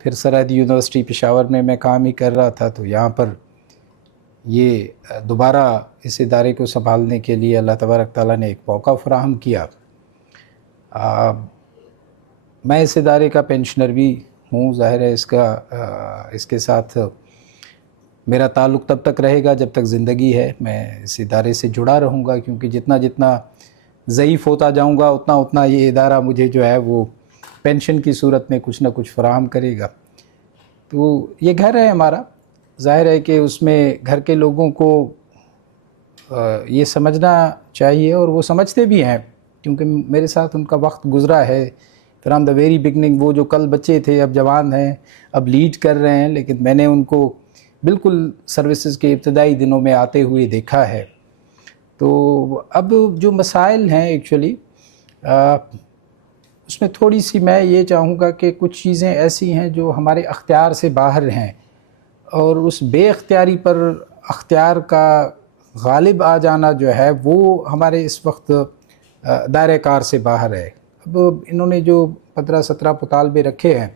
پھر سرحدی یونیورسٹی پشاور میں کام ہی کر رہا تھا، تو یہاں پر یہ دوبارہ اس ادارے کو سنبھالنے کے لیے اللہ تبارک تعالیٰ نے ایک موقع فراہم کیا۔ میں اس ادارے کا پینشنر بھی ہوں، ظاہر ہے اس کے ساتھ میرا تعلق تب تک رہے گا جب تک زندگی ہے، میں اس ادارے سے جڑا رہوں گا، کیونکہ جتنا ضعیف ہوتا جاؤں گا اتنا یہ ادارہ مجھے جو ہے وہ پینشن کی صورت میں کچھ نہ کچھ فراہم کرے گا۔ تو یہ گھر ہے ہمارا، ظاہر ہے کہ اس میں گھر کے لوگوں کو یہ سمجھنا چاہیے، اور وہ سمجھتے بھی ہیں، کیونکہ میرے ساتھ ان کا وقت گزرا ہے فرام دا ویری بگننگ۔ وہ جو کل بچے تھے اب جوان ہیں، اب لیڈ کر رہے ہیں، لیکن میں نے ان کو بالکل سروسز کے ابتدائی دنوں میں آتے ہوئے دیکھا ہے۔ تو اب جو مسائل ہیں ایکچولی اس میں تھوڑی سی میں یہ چاہوں گا کہ کچھ چیزیں ایسی ہیں جو ہمارے اختیار سے باہر ہیں، اور اس بے اختیاری پر اختیار کا غالب آ جانا جو ہے وہ ہمارے اس وقت دائرہ کار سے باہر ہے۔ اب انہوں نے جو 15-17 مطالبے رکھے ہیں،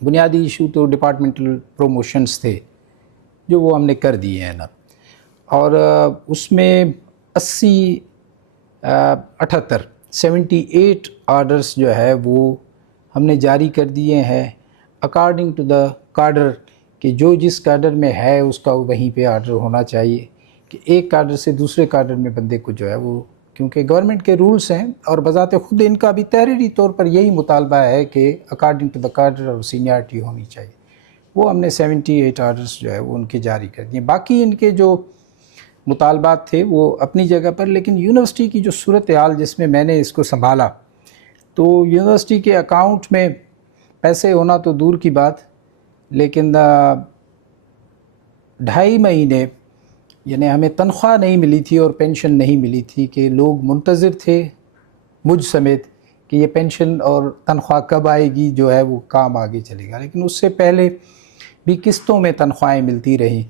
بنیادی ایشو تو ڈپارٹمنٹل پروموشنز تھے جو وہ ہم نے کر دیے ہیں نا، اور اس میں 78 آرڈرز جو ہے وہ ہم نے جاری کر دیے ہیں اکارڈنگ ٹو دا کاڈر، کہ جو جس کاڈر میں ہے اس کا وہیں پہ آرڈر ہونا چاہیے، کہ ایک کاڈر سے دوسرے کاڈر میں بندے کو جو ہے وہ، کیونکہ گورنمنٹ کے رولز ہیں اور بذات خود ان کا بھی تحریری طور پر یہی مطالبہ ہے کہ اکارڈنگ ٹو دا کاڈر اور سینئرٹی ہونی چاہیے۔ وہ ہم نے 78 آرڈرز جو ہے وہ ان کے جاری کر دیے۔ باقی ان کے جو مطالبات تھے وہ اپنی جگہ پر، لیکن یونیورسٹی کی جو صورتحال جس میں میں نے اس کو سنبھالا، تو یونیورسٹی کے اکاؤنٹ میں پیسے ہونا تو دور کی بات، لیکن 2.5 مہینے یعنی ہمیں تنخواہ نہیں ملی تھی اور پینشن نہیں ملی تھی، کہ لوگ منتظر تھے مجھ سمیت کہ یہ پینشن اور تنخواہ کب آئے گی، جو ہے وہ کام آگے چلے گا۔ لیکن اس سے پہلے بھی قسطوں میں تنخواہیں ملتی رہیں،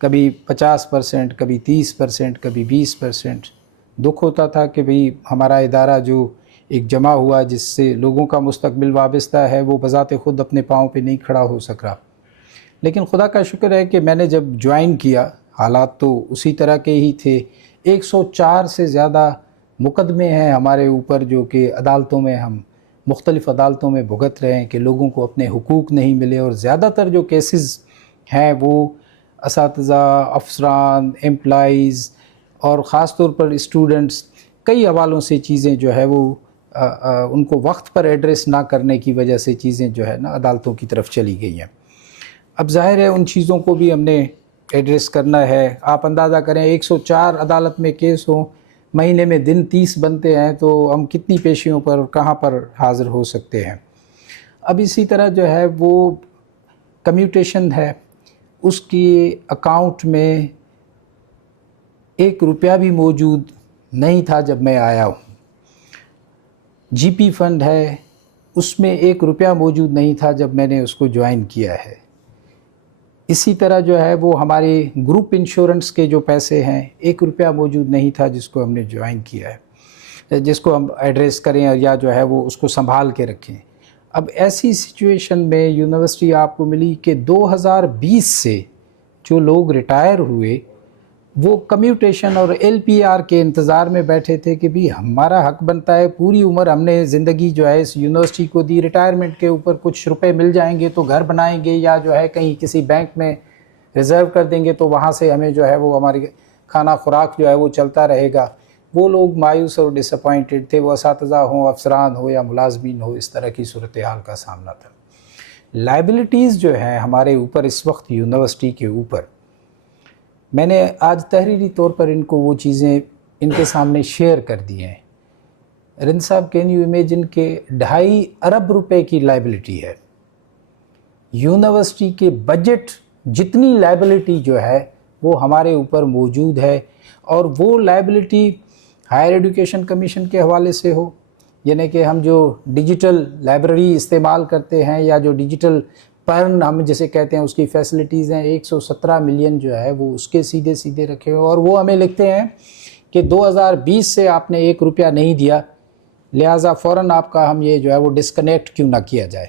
کبھی 50%، کبھی 30%، کبھی 20%۔ دکھ ہوتا تھا کہ بھئی ہمارا ادارہ جو ایک جمع ہوا جس سے لوگوں کا مستقبل وابستہ ہے، وہ بذات خود اپنے پاؤں پہ نہیں کھڑا ہو سکا۔ لیکن خدا کا شکر ہے کہ میں نے جب جوائن کیا، حالات تو اسی طرح کے ہی تھے۔ 104 سے زیادہ مقدمے ہیں ہمارے اوپر جو کہ عدالتوں میں ہم مختلف عدالتوں میں بھگت رہے ہیں کہ لوگوں کو اپنے حقوق نہیں ملے، اور زیادہ تر جو کیسز ہیں وہ اساتذہ، افسران، امپلائیز اور خاص طور پر اسٹوڈنٹس، کئی حوالوں سے چیزیں جو ہے وہ ان کو وقت پر ایڈریس نہ کرنے کی وجہ سے چیزیں جو ہے نا عدالتوں کی طرف چلی گئی ہیں۔ اب ظاہر ہے ان چیزوں کو بھی ہم نے ایڈریس کرنا ہے۔ آپ اندازہ کریں 104 عدالت میں کیس ہوں، مہینے میں دن 30 بنتے ہیں، تو ہم کتنی پیشیوں پر کہاں پر حاضر ہو سکتے ہیں۔ اب اسی طرح جو ہے وہ کمیوٹیشن ہے، اس کی اکاؤنٹ میں 1 روپیہ بھی موجود نہیں تھا جب میں آیا ہوں۔ جی پی فنڈ ہے، اس میں 1 روپیہ موجود نہیں تھا جب میں نے اس کو جوائن کیا ہے۔ اسی طرح جو ہے وہ ہمارے گروپ انشورنس کے جو پیسے ہیں، 1 روپیہ موجود نہیں تھا جس کو ہم نے جوائن کیا ہے، جس کو ہم ایڈریس کریں یا جو ہے وہ اس کو سنبھال کے رکھیں۔ اب ایسی سچویشن میں یونیورسٹی آپ کو ملی کہ 2020 سے جو لوگ ریٹائر ہوئے وہ کمیوٹیشن اور ایل پی آر کے انتظار میں بیٹھے تھے کہ بھی ہمارا حق بنتا ہے، پوری عمر ہم نے زندگی جو ہے اس یونیورسٹی کو دی، ریٹائرمنٹ کے اوپر کچھ روپے مل جائیں گے تو گھر بنائیں گے، یا جو ہے کہیں کسی بینک میں ریزرو کر دیں گے تو وہاں سے ہمیں جو ہے وہ ہماری کھانا خوراک جو ہے وہ چلتا رہے گا۔ وہ لوگ مایوس اور ڈس اپوائنٹڈ تھے، وہ اساتذہ ہوں، افسران ہو یا ملازمین ہو، اس طرح کی صورتحال کا سامنا تھا۔ لائبلٹیز جو ہیں ہمارے اوپر اس وقت یونیورسٹی کے اوپر، میں نے آج تحریری طور پر ان کو وہ چیزیں ان کے سامنے شیئر کر دی ہیں۔ رند صاحب، کین یو امیجن کہ 2.5 ارب روپے کی لائبلٹی ہے یونیورسٹی کے بجٹ جتنی لائبلٹی جو ہے وہ ہمارے اوپر موجود ہے، اور وہ لائبلٹی ہائر ایڈوکیشن کمیشن کے حوالے سے ہو، یعنی کہ ہم جو ڈیجیٹل لائبریری استعمال کرتے ہیں یا جو ڈیجیٹل پرن ہم جسے کہتے ہیں اس کی فیسلٹیز ہیں، 117 ملین جو ہے وہ اس کے سیدھے رکھے ہوئے، اور وہ ہمیں لکھتے ہیں کہ 2020 سے آپ نے 1 روپیہ نہیں دیا، لہٰذا فوراً آپ کا ہم یہ جو ہے وہ ڈسکنیکٹ کیوں نہ کیا جائے۔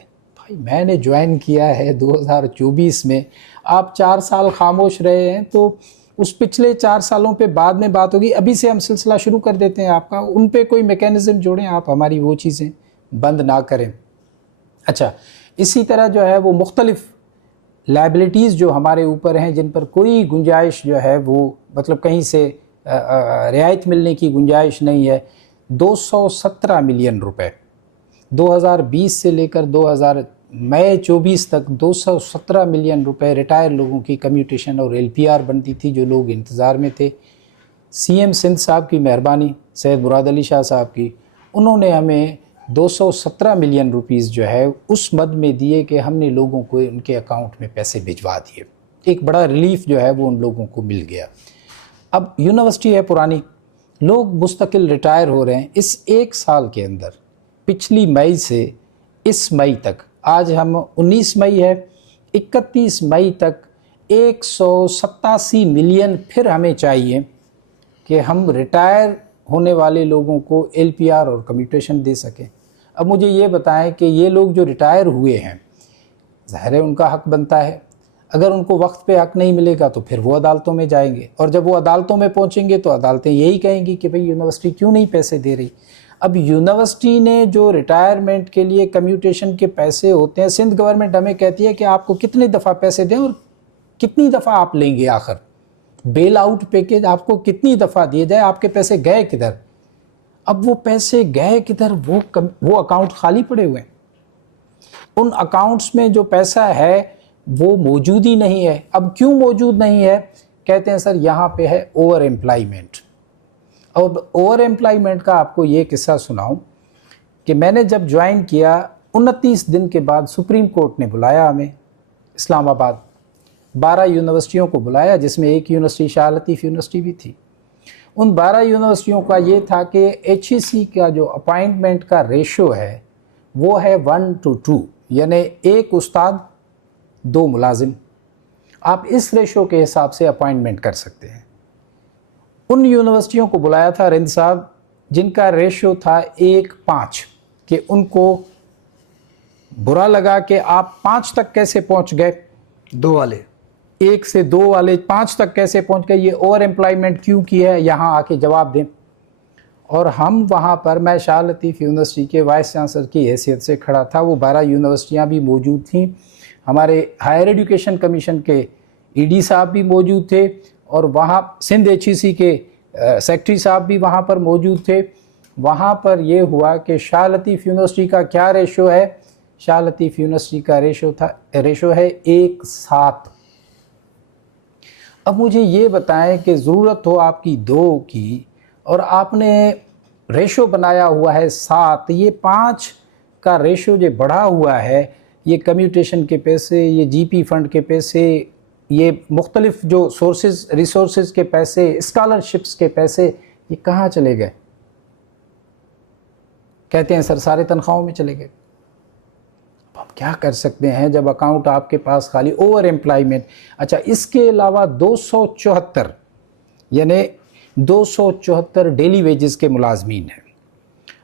میں نے جوائن کیا ہے 2024 میں, آپ 4 سال خاموش رہے ہیں, تو اس پچھلے 4 سالوں پہ بعد میں بات ہوگی. ابھی سے ہم سلسلہ شروع کر دیتے ہیں آپ کا, ان پہ کوئی میکینزم جوڑیں, آپ ہماری وہ چیزیں بند نہ کریں. اچھا, اسی طرح جو ہے وہ مختلف لائبلٹیز جو ہمارے اوپر ہیں, جن پر کوئی گنجائش جو ہے وہ مطلب کہیں سے رعایت ملنے کی گنجائش نہیں ہے, 217 ملین روپے 2020 سے لے کر مئی 24 تک 217 ملین روپے ریٹائر لوگوں کی کمیوٹیشن اور ایل پی آر بنتی تھی, جو لوگ انتظار میں تھے. سی ایم سندھ صاحب کی مہربانی, سید مراد علی شاہ صاحب کی, انہوں نے ہمیں 217 ملین روپیز جو ہے اس مد میں دیے کہ ہم نے لوگوں کو ان کے اکاؤنٹ میں پیسے بھجوا دیے. ایک بڑا ریلیف جو ہے وہ ان لوگوں کو مل گیا. اب یونیورسٹی ہے پرانی, لوگ مستقل ریٹائر ہو رہے ہیں. اس 1 سال کے اندر پچھلی مئی سے اس مئی تک, آج ہم 19 مئی ہے, 31 مئی تک 187 ملین پھر ہمیں چاہیے کہ ہم ریٹائر ہونے والے لوگوں کو ایل پی آر اور کمیوٹیشن دے سکیں. اب مجھے یہ بتائیں کہ یہ لوگ جو ریٹائر ہوئے ہیں, ظاہر ہے ان کا حق بنتا ہے. اگر ان کو وقت پہ حق نہیں ملے گا تو پھر وہ عدالتوں میں جائیں گے, اور جب وہ عدالتوں میں پہنچیں گے تو عدالتیں یہی کہیں گی کہ بھئی یونیورسٹی کیوں نہیں پیسے دے رہی. اب یونیورسٹی نے جو ریٹائرمنٹ کے لیے کمیوٹیشن کے پیسے ہوتے ہیں, سندھ گورنمنٹ ہمیں کہتی ہے کہ آپ کو کتنی دفعہ پیسے دیں اور کتنی دفعہ آپ لیں گے, آخر بیل آؤٹ پیکیج آپ کو کتنی دفعہ دیے جائے, آپ کے پیسے گئے کدھر. اب وہ پیسے گئے کدھر, وہ اکاؤنٹ خالی پڑے ہوئے ہیں. ان اکاؤنٹس میں جو پیسہ ہے وہ موجود ہی نہیں ہے. اب کیوں موجود نہیں ہے؟ کہتے ہیں سر یہاں پہ ہے اوور امپلائمنٹ. اور اوور امپلائمنٹ کا آپ کو یہ قصہ سناؤں کہ میں نے جب جوائن کیا 29 دن کے بعد سپریم کورٹ نے بلایا ہمیں اسلام آباد, 12 یونیورسٹیوں کو بلایا, جس میں ایک یونیورسٹی شاہ لطیف یونیورسٹی بھی تھی. ان 12 یونیورسٹیوں کا یہ تھا کہ ایچ ای سی کا جو اپائنٹمنٹ کا ریشو ہے وہ ہے 1:2, یعنی 1 استاد 2 ملازم. آپ اس ریشو کے حساب سے اپائنٹمنٹ کر سکتے ہیں. ان یونیورسٹیوں کو بلایا تھا رند صاحب جن کا ریشو تھا 1:5, کہ ان کو برا لگا کہ آپ 5 تک کیسے پہنچ گئے, 2 والے 1 سے 2 والے 5 تک کیسے پہنچ گئے, یہ اوور امپلائمنٹ کیوں کی ہے, یہاں آ کے جواب دیں. اور ہم وہاں پر, میں شاہ لطیف یونیورسٹی کے وائس چانسلر کی حیثیت سے کھڑا تھا, وہ 12 یونیورسٹیاں بھی موجود تھیں, ہمارے ہائر ایجوکیشن کمیشن کے ای ڈی صاحب بھی موجود تھے, اور وہاں سندھ ایچ ای سی کے سیکٹری صاحب بھی وہاں پر موجود تھے. وہاں پر یہ ہوا کہ شاہ لطیف یونیورسٹی کا کیا ریشو ہے, شاہ لطیف یونیورسٹی کا ریشو ہے 1:7. اب مجھے یہ بتائیں کہ ضرورت ہو آپ کی 2 کی اور آپ نے ریشو بنایا ہوا ہے 7, یہ 5 کا ریشو جو بڑھا ہوا ہے, یہ کمیوٹیشن کے پیسے, یہ جی پی فنڈ کے پیسے, یہ مختلف جو ریسورسز کے پیسے, اسکالرشپس کے پیسے, یہ کہاں چلے گئے؟ کہتے ہیں سر سارے تنخواہوں میں چلے گئے. اب ہم کیا کر سکتے ہیں جب اکاؤنٹ آپ کے پاس خالی, اوور امپلائمنٹ. اچھا, اس کے علاوہ 274 یعنی 274 ڈیلی ویجز کے ملازمین ہیں.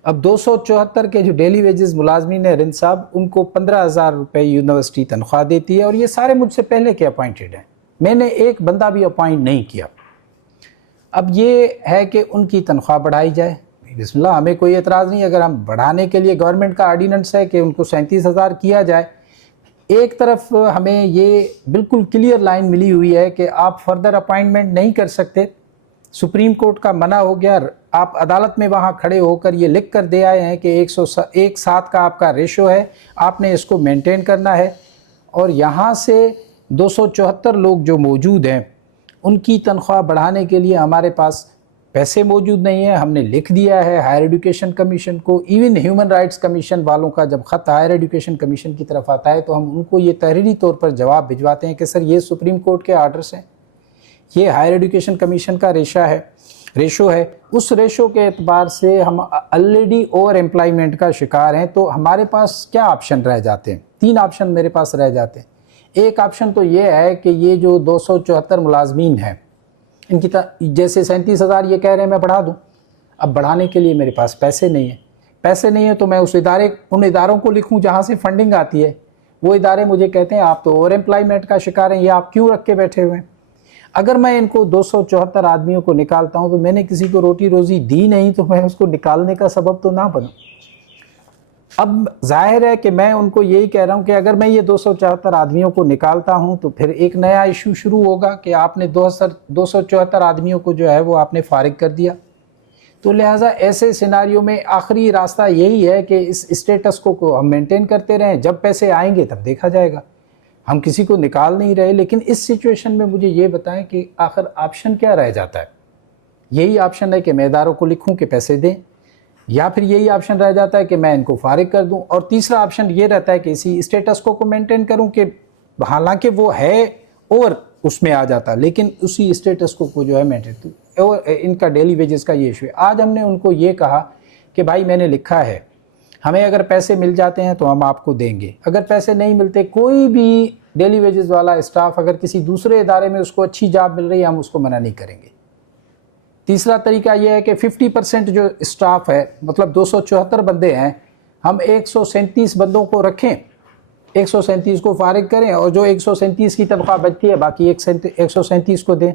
اب 274 کے جو ڈیلی ویجز ملازمین ہیں رند صاحب, ان کو 15,000 روپے یونیورسٹی تنخواہ دیتی ہے, اور یہ سارے مجھ سے پہلے کے اپوائنٹڈ ہیں, میں نے ایک بندہ بھی اپوائنٹ نہیں کیا. اب یہ ہے کہ ان کی تنخواہ بڑھائی جائے, بسم اللہ, ہمیں کوئی اعتراض نہیں. اگر ہم بڑھانے کے لیے گورنمنٹ کا آرڈیننس ہے کہ ان کو 37,000 کیا جائے. ایک طرف ہمیں یہ بالکل کلیئر لائن ملی ہوئی ہے کہ آپ فردر اپائنٹمنٹ نہیں کر سکتے, سپریم کورٹ کا منع ہو گیا. آپ عدالت میں وہاں کھڑے ہو کر یہ لکھ کر دے آئے ہیں کہ 1:7 کا آپ کا ریشو ہے, آپ نے اس کو مینٹین کرنا ہے. اور یہاں سے 274 لوگ جو موجود ہیں ان کی تنخواہ بڑھانے کے لیے ہمارے پاس پیسے موجود نہیں ہیں. ہم نے لکھ دیا ہے ہائر ایجوکیشن کمیشن کو, ایون ہیومن رائٹس کمیشن والوں کا جب خط ہائر ایجوکیشن کمیشن کی طرف آتا ہے تو ہم ان کو یہ تحریری طور پر جواب بھجواتے ہیں کہ سر یہ سپریم کورٹ کے آرڈرز ہیں, یہ ہائر ایجوکیشن کمیشن کا ریشو ہے. اس ریشو کے اعتبار سے ہم آلریڈی اوور امپلائمنٹ کا شکار ہیں. تو ہمارے پاس کیا آپشن رہ جاتے ہیں؟ 3 آپشن میرے پاس رہ جاتے ہیں. ایک آپشن تو یہ ہے کہ یہ جو 274 ملازمین ہیں ان کی جیسے 37,000 یہ کہہ رہے ہیں میں بڑھا دوں. اب بڑھانے کے لیے میرے پاس پیسے نہیں ہیں تو میں ان اداروں کو لکھوں جہاں سے فنڈنگ آتی ہے وہ ادارے مجھے کہتے ہیں آپ تو اوور امپلائمنٹ کا شکار ہیں، یہ آپ کیوں رکھ کے بیٹھے ہوئے ہیں؟ اگر میں ان کو 274 آدمیوں کو نکالتا ہوں تو میں نے کسی کو روٹی روزی دی نہیں، تو میں اس کو نکالنے کا سبب تو نہ بنوں۔ اب ظاہر ہے کہ میں ان کو یہی کہہ رہا ہوں کہ اگر میں یہ 274 آدمیوں کو نکالتا ہوں تو پھر ایک نیا ایشو شروع ہوگا کہ آپ نے 274 آدمیوں کو جو ہے وہ آپ نے فارغ کر دیا۔ تو لہٰذا ایسے سیناریو میں آخری راستہ یہی ہے کہ اس اسٹیٹس کو ہم مینٹین کرتے رہیں، جب پیسے آئیں گے تب دیکھا جائے گا۔ ہم کسی کو نکال نہیں رہے، لیکن اس سچویشن میں مجھے یہ بتائیں کہ آخر آپشن کیا رہ جاتا ہے؟ یہی آپشن ہے کہ میں اداروں کو لکھوں کہ پیسے دیں، یا پھر یہی آپشن رہ جاتا ہے کہ میں ان کو فارغ کر دوں، اور تیسرا آپشن یہ رہتا ہے کہ اسی اسٹیٹس کو مینٹین کروں کہ حالانکہ وہ ہے اور اس میں آ جاتا، لیکن اسی اسٹیٹس کو جو ہے مینٹین، اور ان کا ڈیلی ویجز کا یہ ایشو ہے۔ آج ہم نے ان کو یہ کہا کہ بھائی میں نے لکھا ہے، ہمیں اگر پیسے مل جاتے ہیں تو ہم آپ کو دیں گے، اگر پیسے نہیں ملتے، کوئی بھی ڈیلی ویجز والا اسٹاف اگر کسی دوسرے ادارے میں اس کو اچھی جاب مل رہی ہے ہم اس کو منع نہیں کریں گے۔ تیسرا طریقہ یہ ہے کہ 50% جو اسٹاف ہے، مطلب 274 بندے ہیں، ہم 137 بندوں کو رکھیں، 137 کو فارغ کریں، اور جو 137 کی تنخواہ بچتی ہے باقی 137 کو دیں۔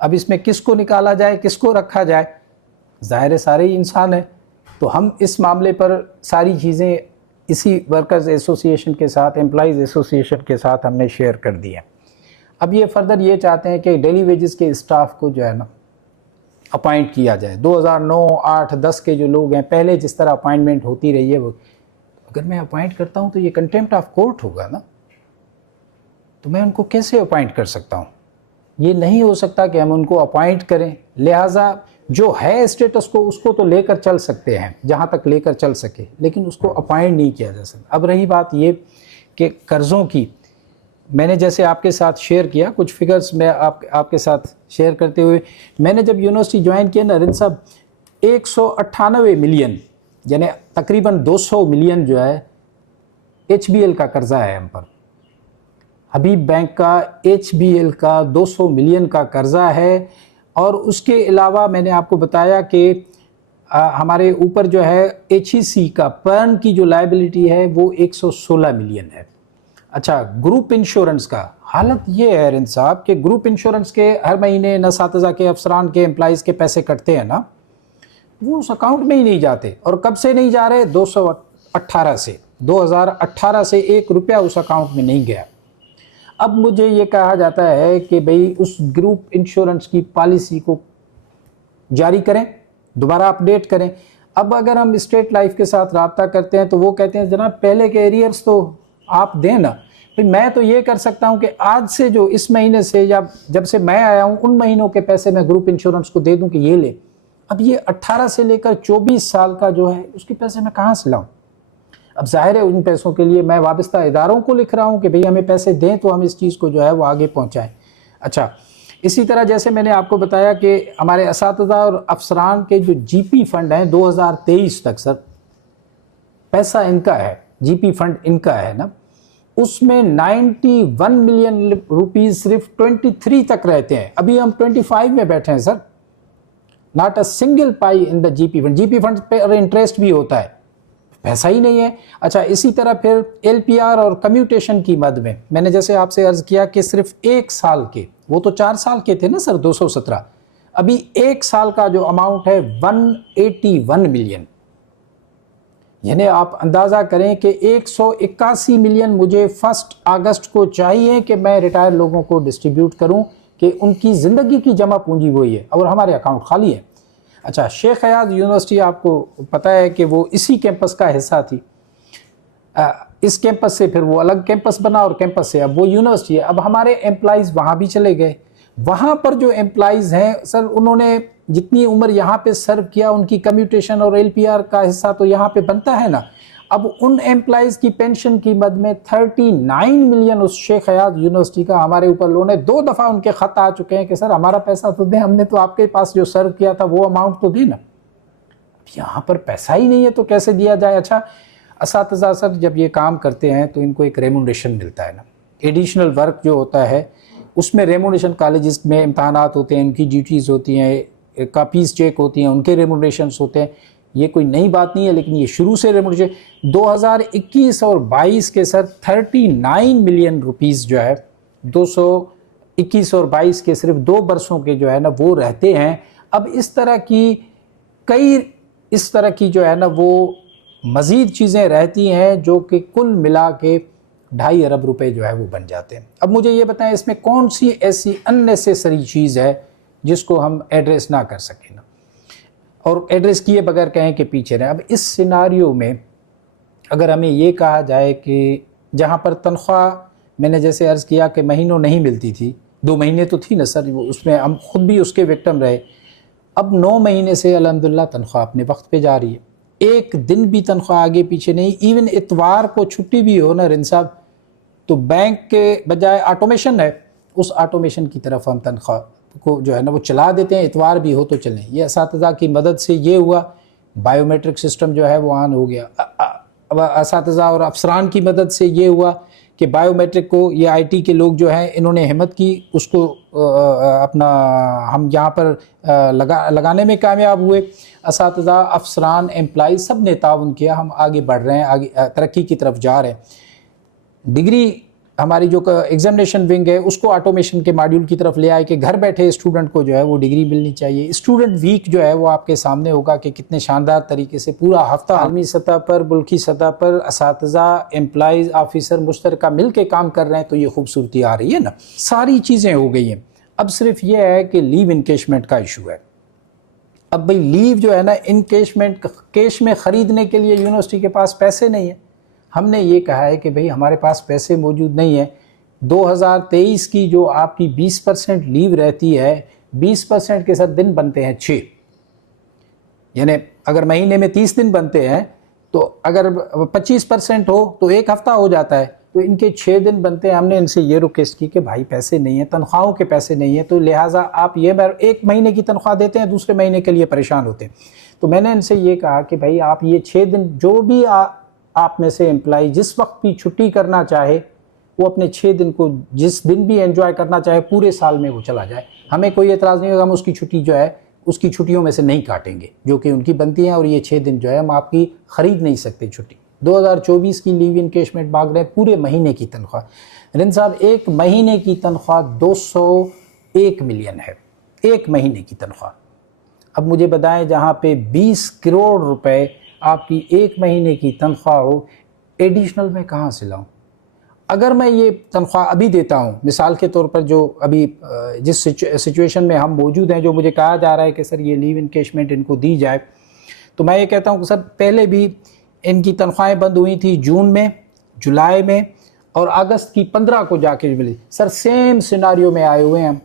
اب اس میں کس کو نکالا جائے، کس کو رکھا جائے؟ ظاہر ہے سارے ہی انسان ہیں، تو ہم اس معاملے پر ساری چیزیں اسی ورکرز ایسوسی ایشن کے ساتھ، امپلائیز ایسوسی ایشن کے ساتھ ہم نے شیئر کر دی ہے۔ اب یہ فردر یہ چاہتے ہیں کہ ڈیلی ویجز کے اسٹاف کو جو ہے نا اپائنٹ کیا جائے۔ 2009، 8، 10 کے جو لوگ ہیں، پہلے جس طرح اپائنٹمنٹ ہوتی رہی ہے، وہ اگر میں اپائنٹ کرتا ہوں تو یہ کنٹیمپٹ آف کورٹ ہوگا نا، تو میں ان کو کیسے اپائنٹ کر سکتا ہوں؟ یہ نہیں ہو سکتا کہ ہم ان کو اپائنٹ کریں، لہٰذا جو ہے اسٹیٹس کو اس کو تو لے کر چل سکتے ہیں جہاں تک لے کر چل سکے، لیکن اس کو اپائنٹ نہیں کیا جا سکتا۔ اب رہی بات یہ کہ قرضوں کی، میں نے جیسے آپ کے ساتھ شیئر کیا کچھ فگرز، میں آپ کے ساتھ شیئر کرتے ہوئے، میں نے جب یونیورسٹی جوائن کیا نرین صاحب، 198 ملین یعنی تقریباً 200 ملین جو ہے HBL کا قرضہ ہے ہم پر، حبیب بینک کا HBL کا 200 ملین کا قرضہ ہے، اور اس کے علاوہ میں نے آپ کو بتایا کہ ہمارے اوپر جو ہے HEC کا پرن کی جو لائبلٹی ہے وہ 116 ملین ہے۔ اچھا، گروپ انشورنس کا حالت یہ ہے رن صاحب کہ گروپ انشورنس کے ہر مہینے اساتذہ کے، افسران کے، امپلائیز کے پیسے کٹتے ہیں نا، وہ اس اکاؤنٹ میں ہی نہیں جاتے، اور کب سے نہیں جا رہے؟ 2018 سے 1 روپیہ اس اکاؤنٹ میں نہیں گیا۔ اب مجھے یہ کہا جاتا ہے کہ بھئی اس گروپ انشورنس کی پالیسی کو جاری کریں، دوبارہ اپڈیٹ کریں۔ اب اگر ہم اسٹیٹ لائف کے ساتھ رابطہ کرتے ہیں تو وہ کہتے ہیں جناب پہلے کے ایریئرز تو آپ دیں نا۔ میں تو یہ کر سکتا ہوں کہ آج سے جو اس مہینے سے یا جب سے میں آیا ہوں ان مہینوں کے پیسے میں گروپ انشورنس کو دے دوں کہ یہ لے۔ اب یہ 18 سے لے کر 24 سال کا جو ہے اس کے پیسے میں کہاں سے لاؤں؟ اب ظاہر ہے ان پیسوں کے لیے میں وابستہ اداروں کو لکھ رہا ہوں کہ بھئی ہمیں پیسے دیں تو ہم اس چیز کو جو ہے وہ آگے پہنچائیں۔ اچھا، اسی طرح جیسے میں نے آپ کو بتایا کہ ہمارے اساتذہ اور افسران کے جو GP فنڈ ہیں 2023 تک، سر پیسہ ان کا ہے، GP فنڈ ان کا ہے نا، اس میں 91 ملین روپیز صرف 23 تک رہتے ہیں، ابھی ہم 25 میں بیٹھے ہیں sir, not a single pie in the GP fund. GP fund پہ انٹرسٹ بھی ہوتا ہے، پیسہ ہی نہیں ہے۔ اچھا، اسی طرح پھر LPR اور کمیوٹیشن کی مد میں نے جیسے آپ سے عرض کیا کہ صرف 1 سال کے، وہ تو 4 سال کے تھے نا سر 217، ابھی 1 سال کا جو اماؤنٹ ہے 181 ملین، یعنی آپ اندازہ کریں کہ 181 ملین مجھے 1 اگست کو چاہیے کہ میں ریٹائر لوگوں کو ڈسٹریبیوٹ کروں کہ ان کی زندگی کی جمع پونجی وہی ہے اور ہمارے اکاؤنٹ خالی ہے۔ اچھا، شیخ عیاض یونیورسٹی آپ کو پتہ ہے کہ وہ اسی کیمپس کا حصہ تھی، اس کیمپس سے پھر وہ الگ کیمپس بنا اور کیمپس سے اب وہ یونیورسٹی ہے۔ اب ہمارے امپلائیز وہاں بھی چلے گئے، وہاں پر جو امپلائیز ہیں سر انہوں نے جتنی عمر یہاں پہ سرو کیا ان کی کمیوٹیشن اور LPR کا حصہ تو یہاں پہ بنتا ہے نا۔ اب ان امپلائیز کی پینشن کی مد میں 39 ملین اس شیخ عیاض یونیورسٹی کا ہمارے اوپر لونے 2 دفعہ ان کے خط آ چکے ہیں کہ سر ہمارا پیسہ تو دیں، ہم نے تو آپ کے پاس جو سرو کیا تھا وہ اماؤنٹ تو دیں نا۔ یہاں پر پیسہ ہی نہیں ہے تو کیسے دیا جائے؟ اچھا، اساتذہ سر جب یہ کام کرتے ہیں تو ان کو ایک ریمونیشن ملتا ہے نا، ایڈیشنل ورک جو ہوتا ہے اس میں ریمونیشن، کالجز میں امتحانات ہوتے ہیں، ان کی ڈیوٹیز ہوتی ہیں، کاپیز چیک ہوتی ہیں، ان کے ریمونیشنز ہوتے ہیں، یہ کوئی نئی بات نہیں ہے، لیکن یہ شروع سے مجھے 2021 اور 22 کے سر 39 ملین روپیز جو ہے 221 اور 22 کے صرف 2 برسوں کے جو ہے نا وہ رہتے ہیں۔ اب اس طرح کی جو ہے نا وہ مزید چیزیں رہتی ہیں جو کہ کل ملا کے 2.5 ارب روپے جو ہے وہ بن جاتے ہیں۔ اب مجھے یہ بتائیں اس میں کون سی ایسی اننیسیسری چیز ہے جس کو ہم ایڈریس نہ کر سکیں نا، اور ایڈریس کیے بغیر کہیں کہ پیچھے رہیں۔ اب اس سیناریو میں اگر ہمیں یہ کہا جائے کہ جہاں پر تنخواہ میں نے جیسے عرض کیا کہ مہینوں نہیں ملتی تھی، 2 مہینے تو تھی نا سر، اس میں ہم خود بھی اس کے وکٹم رہے، اب 9 مہینے سے الحمدللہ تنخواہ اپنے وقت پہ جا رہی ہے، ایک دن بھی تنخواہ آگے پیچھے نہیں، ایون اتوار کو چھٹی بھی ہو نا رن صاحب تو بینک کے بجائے آٹومیشن ہے، اس آٹومیشن کی طرف ہم تنخواہ کو جو ہے نا وہ چلا دیتے ہیں، اتوار بھی ہو تو چلیں۔ یہ اساتذہ کی مدد سے یہ ہوا، بائیو میٹرک سسٹم جو ہے وہ آن ہو گیا، اساتذہ اور افسران کی مدد سے یہ ہوا کہ بائیو میٹرک کو یہ آئی ٹی کے لوگ جو ہیں انہوں نے ہمت کی، اس کو اپنا ہم یہاں پر لگانے میں کامیاب ہوئے، اساتذہ، افسران، امپلائی سب نے تعاون کیا، ہم آگے بڑھ رہے ہیں، آگے ترقی کی طرف جا رہے ہیں۔ ڈگری ہماری جو ایگزامینیشن ونگ ہے اس کو آٹومیشن کے ماڈیول کی طرف لے آئے کہ گھر بیٹھے اسٹوڈنٹ کو جو ہے وہ ڈگری ملنی چاہیے۔ اسٹوڈنٹ ویک جو ہے وہ آپ کے سامنے ہوگا کہ کتنے شاندار طریقے سے پورا ہفتہ عالمی سطح پر، ملکی سطح پر اساتذہ، امپلائیز، آفیسر مشترکہ مل کے کام کر رہے ہیں، تو یہ خوبصورتی آ رہی ہے نا، ساری چیزیں ہو گئی ہیں۔ اب صرف یہ ہے کہ لیو انکیشمنٹ کا ایشو ہے۔ اب بھئی لیو جو ہے نا انکیشمنٹ کیش میں خریدنے کے لیے یونیورسٹی کے پاس پیسے نہیں ہیں۔ ہم نے یہ کہا ہے کہ بھئی ہمارے پاس پیسے موجود نہیں ہیں، 2023 کی جو آپ کی 20% لیو رہتی ہے، 20% کے ساتھ دن بنتے ہیں 6، یعنی اگر مہینے میں 30 دن بنتے ہیں تو اگر 25% ہو تو 1 ہفتہ ہو جاتا ہے، تو ان کے 6 دن بنتے ہیں۔ ہم نے ان سے یہ ریکویسٹ کی کہ بھائی پیسے نہیں ہیں، تنخواہوں کے پیسے نہیں ہیں، تو لہٰذا آپ یہ 1 مہینے کی تنخواہ دیتے ہیں، دوسرے مہینے کے لیے پریشان ہوتے ہیں۔ تو میں نے ان سے یہ کہا کہ بھائی آپ یہ 6 دن جو بھی آپ میں سے امپلائی جس وقت بھی چھٹی کرنا چاہے وہ اپنے 6 دن کو جس دن بھی انجوائے کرنا چاہے پورے سال میں وہ چلا جائے، ہمیں کوئی اعتراض نہیں ہوگا، ہم اس کی چھٹی جو ہے اس کی چھٹیوں میں سے نہیں کاٹیں گے جو کہ ان کی بنتی ہیں، اور یہ 6 دن جو ہے ہم آپ کی خرید نہیں سکتے چھٹی۔ 2024 کی لیو انکیشمنٹ مانگ رہے ہیں پورے مہینے کی تنخواہ۔ رن صاحب 1 مہینے کی تنخواہ 201 ملین ہے، 1 مہینے کی تنخواہ۔ اب مجھے بتائیں جہاں پہ 20 کروڑ روپے آپ کی 1 مہینے کی تنخواہ ہو، ایڈیشنل میں کہاں سے لاؤں؟ اگر میں یہ تنخواہ ابھی دیتا ہوں، مثال کے طور پر جو ابھی جس سچویشن میں ہم موجود ہیں، جو مجھے کہا جا رہا ہے کہ سر یہ لیو انکیشمنٹ ان کو دی جائے، تو میں یہ کہتا ہوں کہ سر پہلے بھی ان کی تنخواہیں بند ہوئی تھی جون میں، جولائی میں، اور اگست کی 15 کو جا کے ملی۔ سر سیم سیناریو میں آئے ہوئے ہیں ہم۔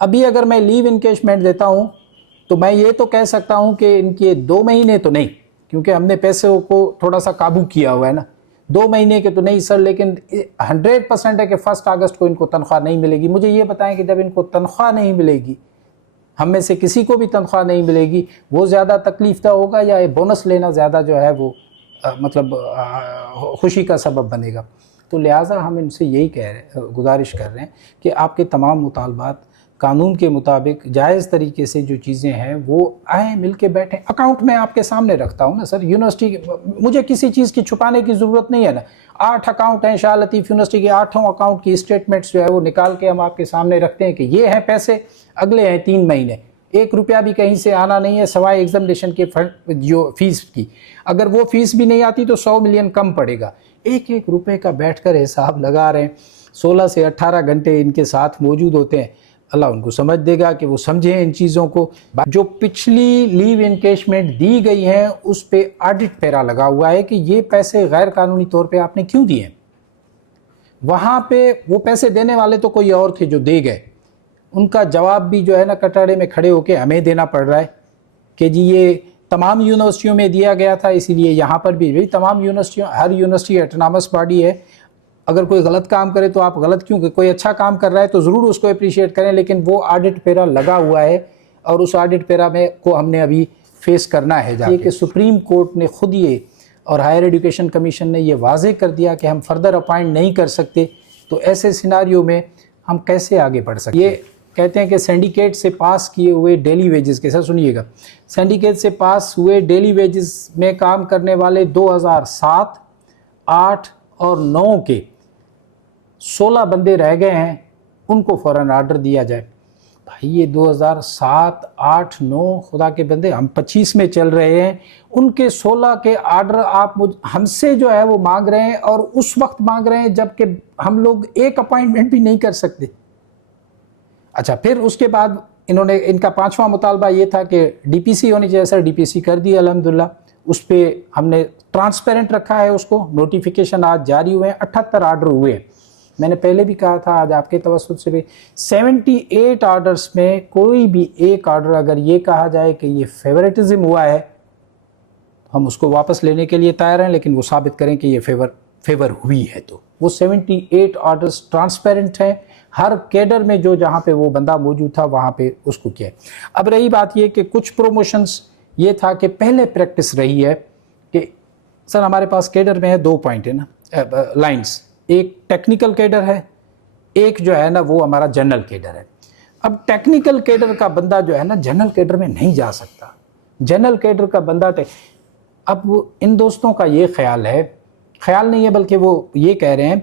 ابھی اگر میں لیو انکیشمنٹ دیتا ہوں تو میں یہ تو کہہ سکتا ہوں کہ ان کے 2 مہینے تو نہیں، کیونکہ ہم نے پیسوں کو تھوڑا سا قابو کیا ہوا ہے نا، 2 مہینے کے تو نہیں سر، لیکن 100% ہے کہ 1 اگست کو ان کو تنخواہ نہیں ملے گی۔ مجھے یہ بتائیں کہ جب ان کو تنخواہ نہیں ملے گی، ہم میں سے کسی کو بھی تنخواہ نہیں ملے گی، وہ زیادہ تکلیف دہ ہوگا یا بونس لینا زیادہ جو ہے وہ مطلب خوشی کا سبب بنے گا؟ تو لہٰذا ہم ان سے یہی گزارش کر رہے ہیں کہ آپ کے تمام مطالبات قانون کے مطابق جائز طریقے سے جو چیزیں ہیں وہ آئیں، مل کے بیٹھیں۔ اکاؤنٹ میں آپ کے سامنے رکھتا ہوں نا سر، یونیورسٹی مجھے کسی چیز کی چھپانے کی ضرورت نہیں ہے نا، 8 اکاؤنٹ ہیں شاہ لطیف یونیورسٹی کے، 8 اکاؤنٹ کی اسٹیٹمنٹس جو ہے وہ نکال کے ہم آپ کے سامنے رکھتے ہیں کہ یہ ہیں پیسے، اگلے ہیں 3 مہینے، 1 روپیہ بھی کہیں سے آنا نہیں ہے سوائے ایگزامینیشن کے جو فیس کی۔ اگر وہ فیس بھی نہیں آتی تو 100 ملین کم پڑے گا۔ 1 روپے کا بیٹھ کر حساب لگا رہے ہیں، 16 سے 18 گھنٹے ان کے ساتھ موجود ہوتے ہیں۔ اللہ ان کو سمجھ دے گا کہ وہ سمجھیں ان چیزوں کو۔ جو پچھلی لیو انکیشمنٹ دی گئی ہے اس پہ آڈٹ پیرا لگا ہوا ہے کہ یہ پیسے غیر قانونی طور پہ آپ نے کیوں دیے ہیں۔ وہاں پہ وہ پیسے دینے والے تو کوئی اور تھے جو دے گئے، ان کا جواب بھی جو ہے نا کٹاڑے میں کھڑے ہو کے ہمیں دینا پڑ رہا ہے کہ جی یہ تمام یونیورسٹیوں میں دیا گیا تھا، اسی لیے یہاں پر بھی تمام یونیورسٹیوں، ہر یونیورسٹی اٹونامس باڈی ہے، اگر کوئی غلط کام کرے تو آپ غلط کیوں، کہ کوئی اچھا کام کر رہا ہے تو ضرور اس کو اپریشیٹ کریں، لیکن وہ آڈٹ پیرا لگا ہوا ہے اور اس آڈٹ پیرا میں کو ہم نے ابھی فیس کرنا ہے جا کے۔ کہ سپریم کورٹ نے خود یہ اور ہائر ایڈوکیشن کمیشن نے یہ واضح کر دیا کہ ہم فردر اپائنٹ نہیں کر سکتے، تو ایسے سیناریو میں ہم کیسے آگے بڑھ سکتے ہیں؟ یہ کہتے ہیں کہ سینڈیکیٹ سے پاس کیے ہوئے ڈیلی ویجز کے، سر سنیے گا، سینڈیکیٹ سے پاس ہوئے ڈیلی ویجز میں کام کرنے والے 2007، 8 اور 9 کے 16 بندے رہ گئے ہیں، ان کو فوراً آرڈر دیا جائے۔ بھائی یہ 2007، 8، 9 خدا کے بندے، ہم 25 میں چل رہے ہیں، ان کے 16 کے آرڈر آپ ہم سے جو ہے وہ مانگ رہے ہیں، اور اس وقت مانگ رہے ہیں جب کہ ہم لوگ ایک اپائنٹمنٹ بھی نہیں کر سکتے۔ اچھا پھر اس کے بعد ان کا 5واں مطالبہ یہ تھا کہ ڈی پی سی ہونی چاہیے، سر ڈی پی سی کر دی الحمدللہ، اس پہ ہم نے ٹرانسپیرنٹ رکھا ہے اس کو، نوٹیفیکیشن آج جاری ہوئے ہیں، 78 آرڈر ہوئے ہیں۔ میں نے پہلے بھی کہا تھا، آج آپ کے توسط سے بھی 78 آرڈرز میں کوئی بھی ایک آرڈر اگر یہ کہا جائے کہ یہ فیورٹزم ہوا ہے، ہم اس کو واپس لینے کے لیے تیار ہیں، لیکن وہ ثابت کریں کہ یہ فیور ہوئی ہے۔ تو وہ 78 آرڈرز ٹرانسپیرنٹ ہیں، ہر کیڈر میں جو جہاں پہ وہ بندہ موجود تھا وہاں پہ اس کو کیا ہے۔ اب رہی بات یہ کہ کچھ پروموشنز یہ تھا کہ پہلے پریکٹس رہی ہے کہ سر ہمارے پاس کیڈر میں ہے 2 پوائنٹ ہے نا، لائنز، ایک ٹیکنیکل کیڈر ہے، ایک جو ہے نا وہ ہمارا جنرل کیڈر ہے۔ اب ٹیکنیکل کیڈر کا بندہ جو ہے نا جنرل کیڈر میں نہیں جا سکتا، جنرل کیڈر کا بندہ اب ان دوستوں کا یہ خیال نہیں ہے بلکہ وہ یہ کہہ رہے ہیں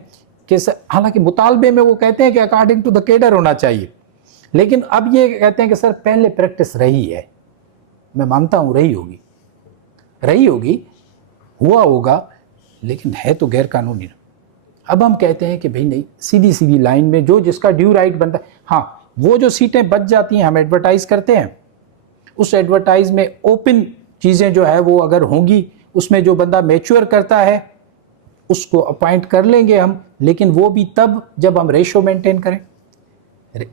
کہ حالانکہ مطالبے میں وہ کہتے ہیں کہ اکارڈنگ ٹو دا کیڈر ہونا چاہیے، لیکن اب یہ کہتے ہیں کہ سر پہلے پریکٹس رہی ہے، میں مانتا ہوں رہی ہوگی، ہوا ہوگا، لیکن ہے تو غیر قانونی۔ اب ہم کہتے ہیں کہ بھئی نہیں، سیدھی لائن میں جو جس کا ڈیو رائٹ بنتا ہے، ہاں وہ جو سیٹیں بچ جاتی ہیں ہم ایڈورٹائز کرتے ہیں، اس ایڈورٹائز میں اوپن چیزیں جو ہے وہ اگر ہوں گی، اس میں جو بندہ میچور کرتا ہے اس کو اپوائنٹ کر لیں گے ہم، لیکن وہ بھی تب جب ہم ریشو مینٹین کریں۔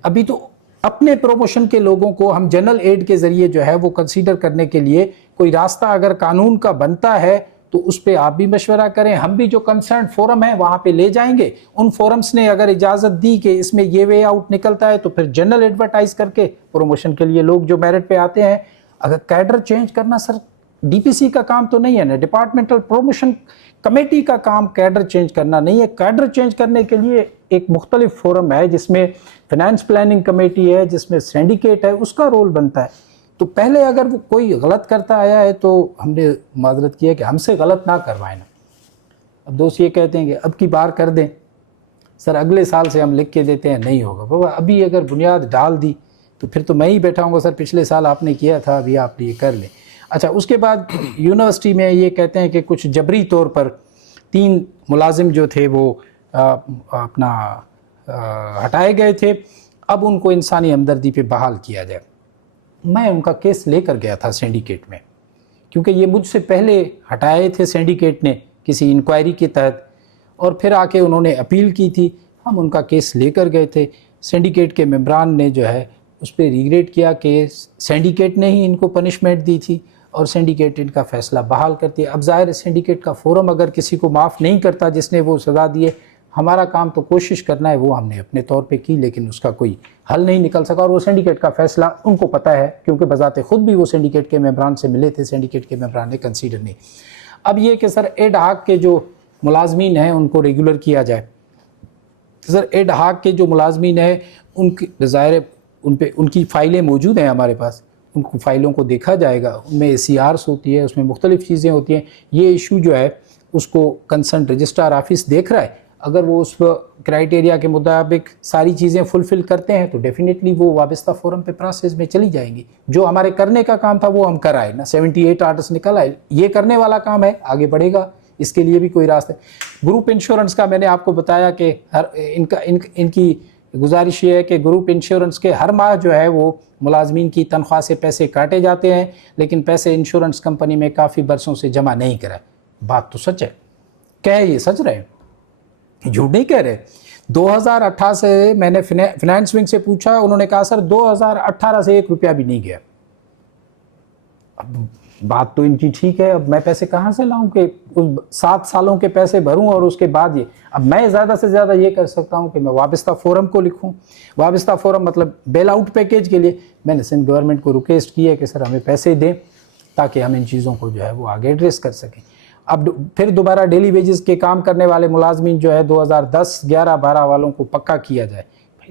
ابھی تو اپنے پروموشن کے لوگوں کو ہم جنرل ایڈ کے ذریعے جو ہے وہ کنسیڈر کرنے کے لیے کوئی راستہ اگر قانون کا بنتا ہے تو اس پہ آپ بھی مشورہ کریں، ہم بھی جو کنسرن فورم ہے وہاں پہ لے جائیں گے، ان فورمز نے اگر اجازت دی کہ اس میں یہ وے آؤٹ نکلتا ہے تو پھر جنرل ایڈورٹائز کر کے پروموشن کے لیے لوگ جو میرٹ پہ آتے ہیں۔ اگر کیڈر چینج کرنا سر ڈی پی سی کا کام تو نہیں ہے نا، ڈپارٹمنٹل پروموشن کمیٹی کا کام کیڈر چینج کرنا نہیں ہے، کیڈر چینج کرنے کے لیے ایک مختلف فورم ہے جس میں فائنانس پلاننگ کمیٹی ہے، جس میں سینڈیکیٹ ہے، اس کا رول بنتا ہے۔ تو پہلے اگر وہ کوئی غلط کرتا آیا ہے تو ہم نے معذرت کیا کہ ہم سے غلط نہ کروائیں نا۔ اب دوست یہ کہتے ہیں کہ اب کی بار کر دیں، سر اگلے سال سے ہم لکھ کے دیتے ہیں، نہیں ہوگا بابا، ابھی اگر بنیاد ڈال دی تو پھر تو میں ہی بیٹھا ہوں گا، سر پچھلے سال آپ نے کیا تھا، ابھی آپ یہ کر لیں۔ اچھا اس کے بعد یونیورسٹی میں یہ کہتے ہیں کہ کچھ جبری طور پر 3 ملازم جو تھے وہ اپنا ہٹائے گئے تھے، اب ان کو انسانی ہمدردی پہ بحال کیا جائے۔ میں ان کا کیس لے کر گیا تھا سینڈیکیٹ میں، کیونکہ یہ مجھ سے پہلے ہٹائے تھے سینڈیکیٹ نے کسی انکوائری کے تحت، اور پھر آ کے انہوں نے اپیل کی تھی، ہم ان کا کیس لے کر گئے تھے۔ سینڈیکیٹ کے ممبران نے جو ہے اس پہ ریگریٹ کیا کہ سینڈیکیٹ نے ہی ان کو پنشمنٹ دی تھی اور سینڈیکیٹ ان کا فیصلہ بحال کرتی ہے۔ اب ظاہر ہے سینڈیکیٹ کا فورم اگر کسی کو معاف نہیں کرتا جس نے وہ سزا دی ہے، ہمارا کام تو کوشش کرنا ہے، وہ ہم نے اپنے طور پہ کی، لیکن اس کا کوئی حل نہیں نکل سکا، اور وہ سینڈیکیٹ کا فیصلہ ان کو پتہ ہے، کیونکہ بذات خود بھی وہ سینڈیکیٹ کے ممبران سے ملے تھے، سینڈیکیٹ کے ممبران نے کنسیڈر نہیں۔ اب یہ کہ سر ایڈ ہاک کے جو ملازمین ہیں ان کو ریگولر کیا جائے۔ سر ایڈ ہاک کے جو ملازمین ہیں ان کی ظاہر ان کی فائلیں موجود ہیں ہمارے پاس، ان کو فائلوں کو دیکھا جائے گا، ان میں ACRs ہوتی ہے، اس میں مختلف چیزیں ہوتی ہیں۔ یہ ایشو جو ہے اس کو کنسرن رجسٹرار آفس دیکھ رہا ہے، اگر وہ اس کرائیٹیریا کے مطابق ساری چیزیں فلفل کرتے ہیں تو ڈیفینیٹلی وہ وابستہ فورم پہ پروسیس میں چلی جائیں گی۔ جو ہمارے کرنے کا کام تھا وہ ہم کر آئے نا، 78 آرڈرز نکل آئے، یہ کرنے والا کام ہے، آگے بڑھے گا، اس کے لیے بھی کوئی راستہ ہے۔ گروپ انشورنس کا میں نے آپ کو بتایا کہ ان کی گزارش یہ ہے کہ گروپ انشورنس کے ہر ماہ جو ہے وہ ملازمین کی تنخواہ سے پیسے کاٹے جاتے ہیں، لیکن پیسے انشورنس کمپنی میں کافی برسوں سے جمع نہیں کرائے۔ بات تو سچ ہے، کہہ یہ سچ رہے ہیں، جھوٹ نہیں کہہ رہے۔ 2018 سے میں نے فائنانس ونگ سے پوچھا، انہوں نے کہا سر 2018 سے 1 روپیہ بھی نہیں گیا۔ اب بات تو ان کی ٹھیک ہے، اب میں پیسے کہاں سے لاؤں کہ 7 سالوں کے پیسے بھروں اور اس کے بعد یہ، اب میں زیادہ سے زیادہ یہ کر سکتا ہوں کہ میں وابستہ فورم کو لکھوں، وابستہ فورم مطلب بیل آؤٹ پیکیج کے لیے میں نے سندھ گورنمنٹ کو ریکویسٹ کی ہے کہ سر ہمیں پیسے دیں تاکہ ہم ان چیزوں کو جو ہے وہ آگے ایڈریس کر سکیں۔ اب پھر دوبارہ ڈیلی ویجز کے کام کرنے والے ملازمین جو ہے 2010، 11، 12 والوں کو پکا کیا جائے۔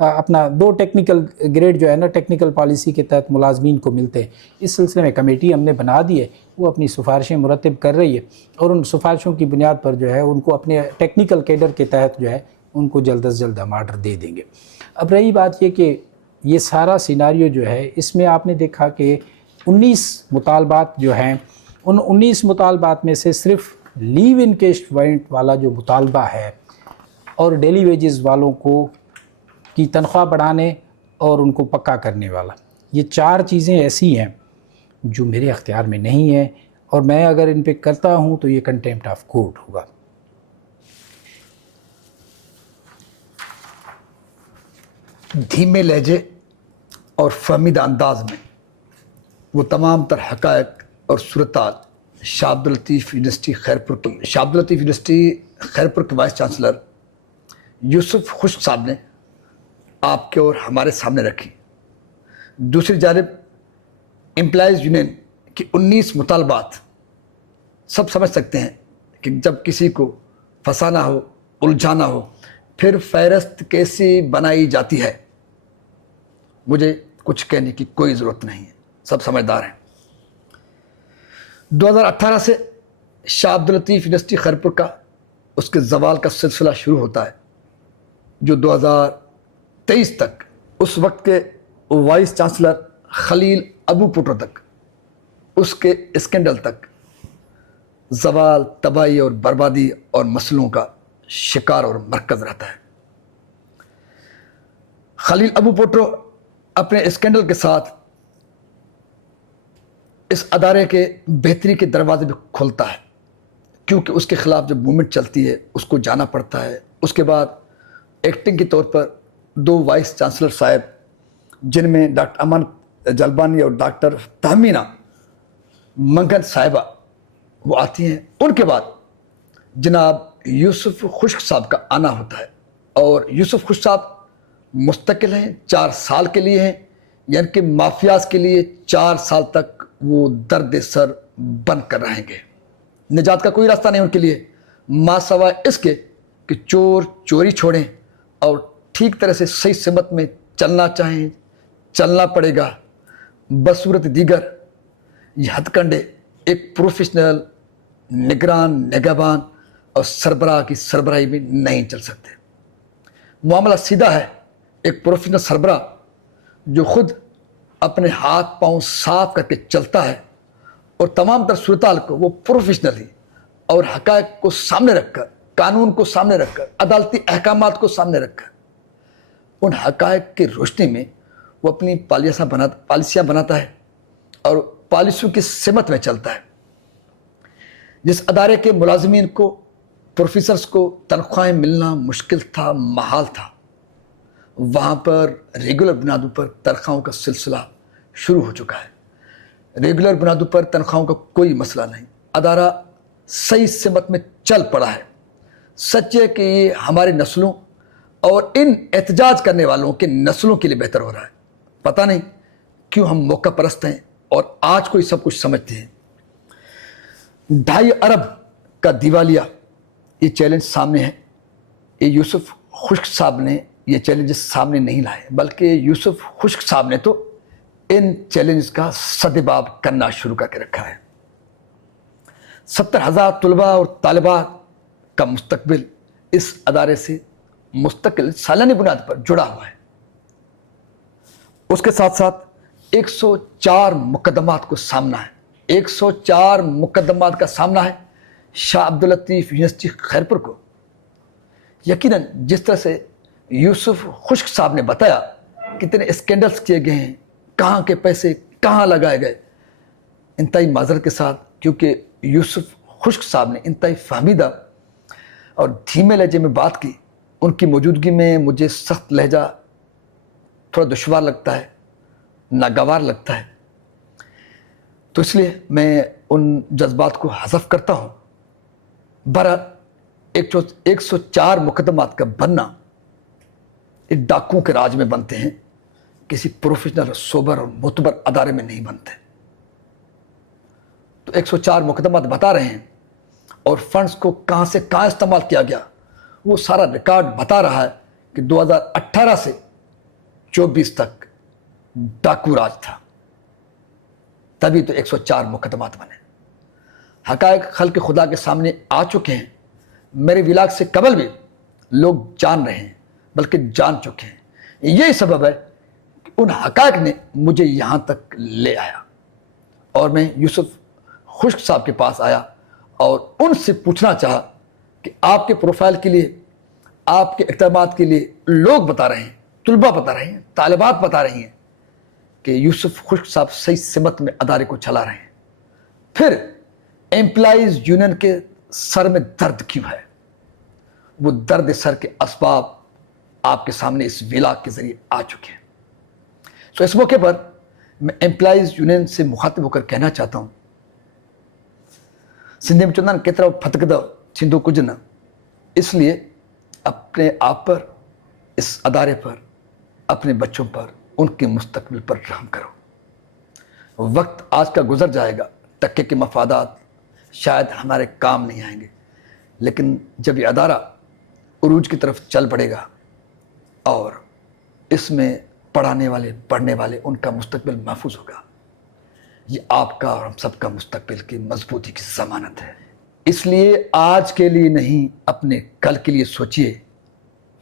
اپنا 2 ٹیکنیکل گریڈ جو ہے نا ٹیکنیکل پالیسی کے تحت ملازمین کو ملتے ہیں. اس سلسلے میں کمیٹی ہم نے بنا دی ہے, وہ اپنی سفارشیں مرتب کر رہی ہے اور ان سفارشوں کی بنیاد پر جو ہے ان کو اپنے ٹیکنیکل کیڈر کے تحت جو ہے ان کو جلد از جلد ہم آرڈر دے دیں گے. اب رہی بات یہ کہ یہ سارا سیناریو جو ہے اس میں آپ نے دیکھا کہ 19 مطالبات جو ہیں, ان 19 مطالبات میں سے صرف لیو ان کیشمنٹ والا جو مطالبہ ہے اور ڈیلی ویجز والوں کو کی تنخواہ بڑھانے اور ان کو پکا کرنے والا, یہ 4 چیزیں ایسی ہیں جو میرے اختیار میں نہیں ہیں, اور میں اگر ان پہ کرتا ہوں تو یہ کنٹیمپٹ آف کورٹ ہوگا. دھیمے لہجے اور فہمیدہ انداز میں وہ تمام تر حقائق اور صورتحال شاہ عبداللطیف یونیورسٹی خیرپور کے وائس چانسلر یوسف خشک صاحب نے آپ کے اور ہمارے سامنے رکھی. دوسری جانب امپلائیز یونین کی 19 مطالبات سب سمجھ سکتے ہیں کہ جب کسی کو پھنسانا ہو, الجھانا ہو, پھر فہرست کیسی بنائی جاتی ہے. مجھے کچھ کہنے کی کوئی ضرورت نہیں ہے, سب سمجھدار ہیں. 2018 سے شاہ عبداللطیف یونیورسٹی خیرپور کا اس کے زوال کا سلسلہ شروع ہوتا ہے, جو 2023 تک اس وقت کے وائس چانسلر خلیل ابو پٹرو تک, اس کے اسکینڈل تک زوال, تباہی اور بربادی اور مسئلوں کا شکار اور مرکز رہتا ہے. خلیل ابو پٹرو اپنے اسکینڈل کے ساتھ اس ادارے کے بہتری کے دروازے بھی کھولتا ہے, کیونکہ اس کے خلاف جب موومنٹ چلتی ہے اس کو جانا پڑتا ہے. اس کے بعد ایکٹنگ کے طور پر 2 وائس چانسلر صاحب, جن میں ڈاکٹر امن جلبانی اور ڈاکٹر تہمینہ منگن صاحبہ وہ آتی ہیں. ان کے بعد جناب یوسف خشک صاحب کا آنا ہوتا ہے, اور یوسف خشک صاحب مستقل ہیں, 4 سال کے لیے ہیں, یعنی کہ مافیاز کے لیے 4 سال تک وہ درد سر بن کر رہیں گے. نجات کا کوئی راستہ نہیں ان کے لیے, ما سوائے اس کے کہ چور چوری چھوڑیں اور ٹھیک طرح سے صحیح سمت میں چلنا چاہیں, چلنا پڑے گا. بصورت دیگر یہ ہتھ کنڈے ایک پروفیشنل نگران, نگہبان اور سربراہ کی سربراہی میں نہیں چل سکتے. معاملہ سیدھا ہے. ایک پروفیشنل سربراہ جو خود اپنے ہاتھ پاؤں صاف کر کے چلتا ہے اور تمام تر صورتحال کو وہ پروفیشنل ہی اور حقائق کو سامنے رکھ کر, قانون کو سامنے رکھ کر, عدالتی احکامات کو سامنے رکھ کر, ان حقائق کی روشنی میں وہ اپنی پالیسیاں بناتا ہے اور پالیسیوں کی سمت میں چلتا ہے. جس ادارے کے ملازمین کو, پروفیسرز کو تنخواہیں ملنا مشکل تھا, محال تھا, وہاں پر ریگولر بنیادوں پر تنخواہوں کا سلسلہ شروع ہو چکا ہے. ریگولر بنیادوں پر تنخواہوں کا کوئی مسئلہ نہیں, ادارہ صحیح سمت میں چل پڑا ہے. سچ ہے کہ یہ ہماری نسلوں اور ان احتجاج کرنے والوں کے نسلوں کے لیے بہتر ہو رہا ہے. پتہ نہیں کیوں ہم موقع پرست ہیں اور آج کوئی سب کچھ سمجھتے ہیں. 2.5 ارب کا دیوالیہ, یہ چیلنج سامنے ہے. یہ یوسف خشک صاحب نے یہ چیلنجز سامنے نہیں لائے, بلکہ یوسف خشک صاحب نے تو ان چیلنجز کا سدباب کرنا شروع کر کے رکھا ہے. 70,000 طلباء اور طالبات کا مستقبل اس ادارے سے مستقل سالانہ بنیاد پر جڑا ہوا ہے. اس کے ساتھ ساتھ 104 مقدمات کو سامنا ہے. 104 مقدمات کا سامنا ہے شاہ عبداللطیف یونیورسٹی خیرپور کو. یقیناً جس طرح سے یوسف خشک صاحب نے بتایا کتنے اسکینڈلز کیے گئے ہیں, کہاں کے پیسے کہاں لگائے گئے, انتہائی معذرت کے ساتھ, کیونکہ یوسف خشک صاحب نے انتہائی فہمیدہ اور دھیمے لہجے میں بات کی. ان کی موجودگی میں مجھے سخت لہجہ تھوڑا دشوار لگتا ہے, ناگوار لگتا ہے, تو اس لیے میں ان جذبات کو حذف کرتا ہوں. بہرحال 104 مقدمات کا بننا ایک ڈاکوؤں کے راج میں بنتے ہیں, کسی پروفیشنل سوبر اور معتبر ادارے میں نہیں بنتے. تو 104 مقدمات بتا رہے ہیں, اور فنڈز کو کہاں سے کہاں استعمال کیا گیا وہ سارا ریکارڈ بتا رہا ہے کہ 2018 سے 1924 تک ڈاکو راج تھا، تبھی تو 104 مقدمات بنے۔ حقائق خلق خدا کے سامنے آ چکے ہیں، میرے ولاگ سے قبل بھی لوگ جان رہے ہیں، بلکہ جان چکے ہیں۔ یہی سبب ہے کہ ان حقائق نے مجھے یہاں تک لے آیا، اور میں یوسف خشک صاحب کے پاس آیا اور ان سے پوچھنا چاہا کہ آپ کے پروفائل کے لیے، آپ کے اقدامات کے لیے لوگ بتا رہے ہیں، طلباء بتا رہے ہیں، طالبات بتا رہی ہیں کہ یوسف خشک صاحب صحیح سمت میں ادارے کو چلا رہے ہیں، پھر امپلائیز یونین کے سر میں درد کیوں ہے؟ وہ درد سر کے اسباب آپ کے سامنے اس ولاگ کے ذریعے آ چکے ہیں۔ سو اس موقع پر میں امپلائیز یونین سے مخاطب ہو کر کہنا چاہتا ہوں، سندھی میں چندن کترا پھتک دو تھیندو کچھ نہ، اس لیے اپنے آپ پر، اس ادارے پر، اپنے بچوں پر، ان کے مستقبل پر رحم کرو۔ وقت آج کا گزر جائے گا، ٹکے کے مفادات شاید ہمارے کام نہیں آئیں گے، لیکن جب یہ ادارہ عروج کی طرف چل پڑے گا اور اس میں پڑھانے والے، پڑھنے والے، ان کا مستقبل محفوظ ہوگا، یہ آپ کا اور ہم سب کا مستقبل کی مضبوطی کی ضمانت ہے۔ اس لیے آج کے لیے نہیں، اپنے کل کے لیے سوچئے،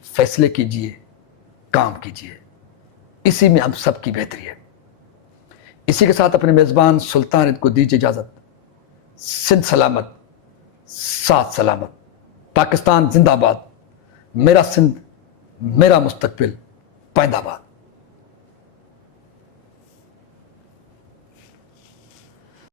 فیصلے کیجئے، کام کیجئے، اسی میں ہم سب کی بہتری ہے۔ اسی کے ساتھ اپنے میزبان سلطان عید کو دیجیے اجازت۔ سندھ سلامت، ساتھ سلامت، پاکستان زندہ باد، میرا سندھ، میرا مستقبل، پائندہ باد۔